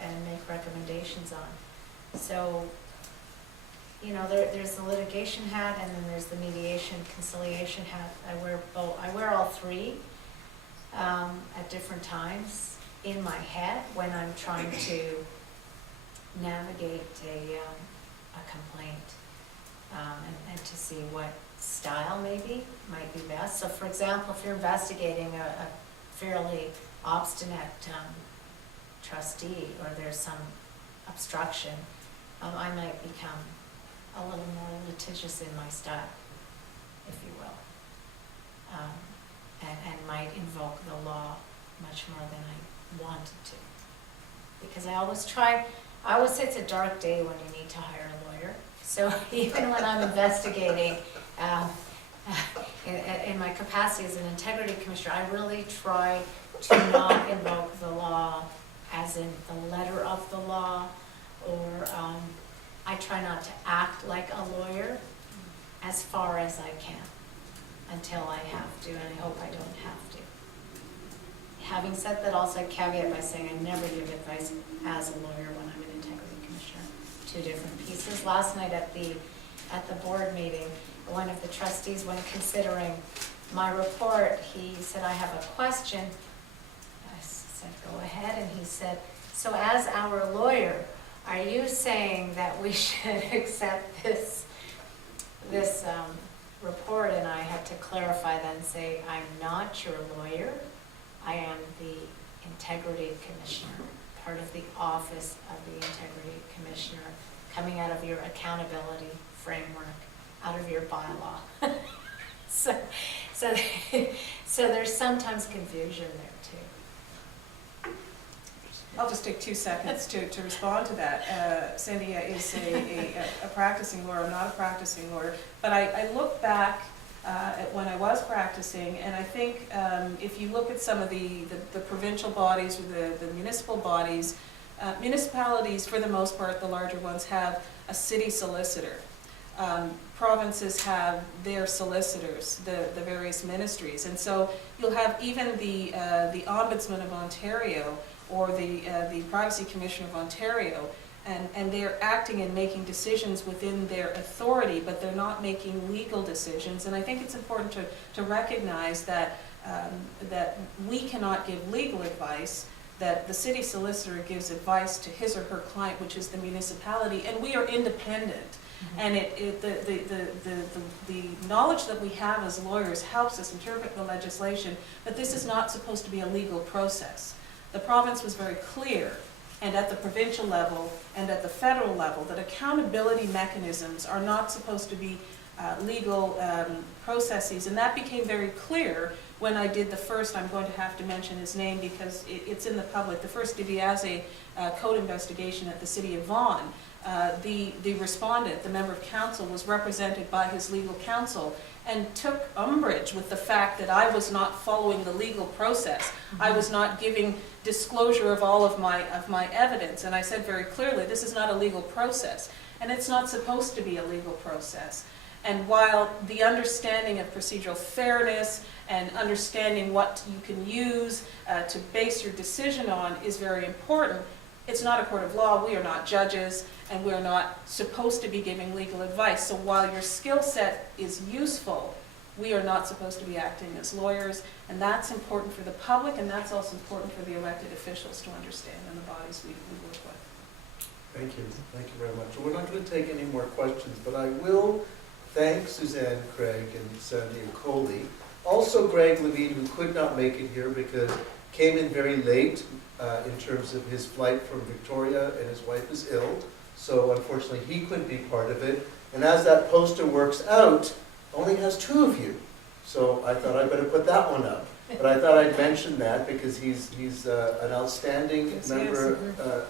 and make recommendations on. So, there's the litigation hat, and then there's the mediation, conciliation hat. I wear both. I wear all three at different times in my head when I'm trying to navigate a complaint, and to see what style maybe might be best. So, for example, if you're investigating a fairly obstinate trustee, or there's some obstruction, I might become a little more litigious in my style, if you will, and might invoke the law much more than I wanted to. Because I always say it's a dark day when you need to hire a lawyer, So even when I'm investigating, in my capacity as an integrity commissioner, I really try to not invoke the law as in the letter of the law, or I try not to act like a lawyer as far as I can until I have to, and I hope I don't have to. Having said that, also I caveat by saying I never give advice as a lawyer when I'm an integrity commissioner. Two different pieces. Last night at the board meeting, one of the trustees, when considering my report, he said, I have a question. I said, go ahead, and he said, so as our lawyer, are you saying that we should accept this report? And I had to clarify that and say, I'm not your lawyer. I am the integrity commissioner, part of the office of the integrity commissioner, coming out of your accountability framework, out of your bylaw. so there's sometimes confusion there too. I'll just take 2 seconds to respond to that. Sandhya is a practicing lawyer. I'm not a practicing lawyer, but I look back at when I was practicing, and I think if you look at some of the provincial bodies or the municipal bodies, municipalities, for the most part, the larger ones, have a city solicitor. Provinces have their solicitors, the various ministries, and so you'll have even the Ombudsman of Ontario or the Privacy Commission of Ontario, and they're acting and making decisions within their authority, but they're not making legal decisions. And I think it's important to recognize that that we cannot give legal advice, that the city solicitor gives advice to his or her client, which is the municipality, and we are independent. And the knowledge that we have as lawyers helps us interpret the legislation, but this is not supposed to be a legal process. The province was very clear, and at the provincial level and at the federal level, that accountability mechanisms are not supposed to be legal processes, and that became very clear when I did the first, I'm going to have to mention his name because it's in the public, the first DiBiase code investigation at the city of Vaughan. The respondent, the member of council, was represented by his legal counsel and took umbrage with the fact that I was not following the legal process. I was not giving disclosure of all of my evidence, and I said very clearly, this is not a legal process, and it's not supposed to be a legal process. And while the understanding of procedural fairness and understanding what you can use to base your decision on is very important, it's not a court of law, we are not judges, and we're not supposed to be giving legal advice. So while your skill set is useful, we are not supposed to be acting as lawyers, and that's important for the public, and that's also important for the elected officials to understand and the bodies we work with. Thank you very much. We're not going to take any more questions, but I will thank Suzanne, Craig, and Sandhya Kohli. Also Greg Levine, who could not make it here because came in very late in terms of his flight from Victoria, and his wife is ill. So unfortunately he couldn't be part of it. And as that poster works out, only has 2 of you. So I thought I'd better put that one up. But I thought I'd mention that because he's an outstanding member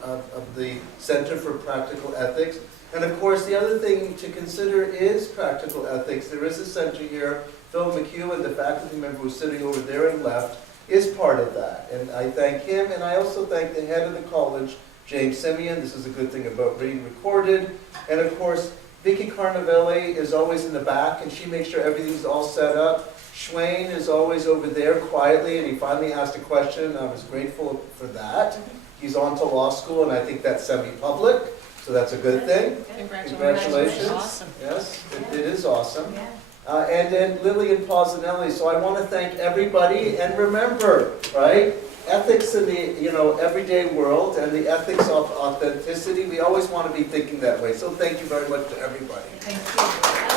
of the Center for Practical Ethics. And of course, the other thing to consider is practical ethics. There is a center here. Phil McHugh, the faculty member who's sitting over there and left, is part of that. And I thank him, and I also thank the head of the college, James Simeon. This is a good thing about being recorded. And of course, Vicky Carnavelli is always in the back, and she makes sure everything's all set up. Schwain is always over there quietly, and he finally asked a question, and I was grateful for that. He's on to law school, and I think that's semi-public, so that's a good thing. Congratulations. Awesome. Yes, it is awesome. Yeah. And then Lillian Pozzanelli. So I want to thank everybody, and remember, right? Ethics in the everyday world and the ethics of authenticity. We always want to be thinking that way. So thank you very much to everybody. Thank you.